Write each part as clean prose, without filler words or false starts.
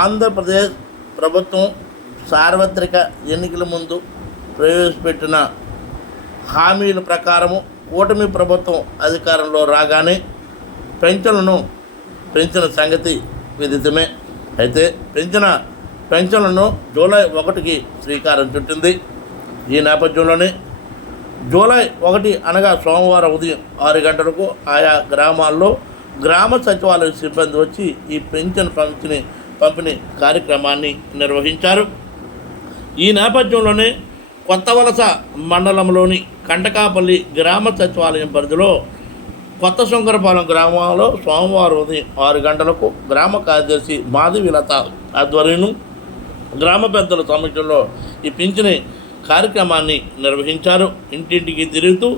ఆంధ్రప్రదేశ్ ప్రభుత్వం సార్వత్రిక ఎన్నికల ముందు ప్రవేశపెట్టిన హామీల ప్రకారము కూటమి ప్రభుత్వం అధికారంలో రాగానే పెంచిన సంగతి విదితమే. అయితే పెన్షన్లను జూలై 1కి శ్రీకారం చుట్టింది. ఈ నేపథ్యంలోనే జూలై 1 అనగా సోమవారం ఉదయం 6 గంటలకు ఆయా గ్రామాల్లో గ్రామ సచివాలయ సిబ్బంది వచ్చి ఈ పెన్షన్ పంపిణీ కార్యక్రమాన్ని నిర్వహించారు. ఈ నేపథ్యంలోనే కొత్తవలస మండలంలోని కంటకాపల్లి గ్రామ సచివాలయం పరిధిలో కొత్త శంకరపాలెం గ్రామంలో సోమవారం ఉదయం 6 గంటలకు గ్రామ కార్యదర్శి మాధవిలత ఆధ్వర్యంలో గ్రామ పెద్దల సమక్షంలో ఈ పింఛని కార్యక్రమాన్ని నిర్వహించారు. ఇంటింటికి తిరుగుతూ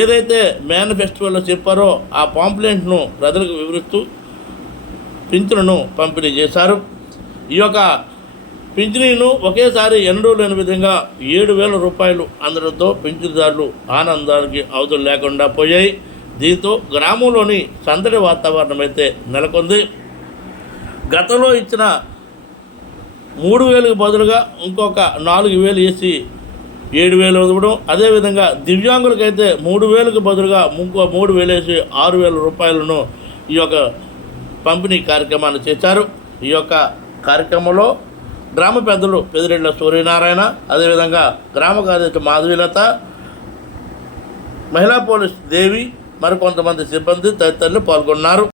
ఏదైతే మేనిఫెస్టోలో చెప్పారో ఆ పాంప్లెంట్ను ప్రజలకు వివరిస్తూ పింఛనును పంపిణీ చేశారు. ఈ యొక్క పింఛనీను ఒకేసారి ఎన్నడూ లేని విధంగా 7,000 రూపాయలు అందడంతో పింఛనుదారులు ఆనందానికి అవధులు లేకుండా పోయాయి. దీంతో గ్రామంలోని సందడి వాతావరణం అయితే నెలకొంది. గతంలో ఇచ్చిన 3,000కి బదులుగా ఇంకొక 4,000 వేసి 7,000 ఇవ్వడం, అదేవిధంగా దివ్యాంగులకైతే 3,000కి బదులుగా ఇంకో 3,000 వేసి 6,000 రూపాయలను ఈ యొక్క పంపిణీ కార్యక్రమాన్ని చేశారు. ఈ యొక్క కార్యక్రమంలో గ్రామ పెద్దలు పెదిరెడ్ల సూర్యనారాయణ, అదేవిధంగా గ్రామ కార్యదర్శి మాధవీలత, మహిళా పోలీస్ దేవి, మరికొంతమంది సిబ్బంది తదితరులు పాల్గొన్నారు.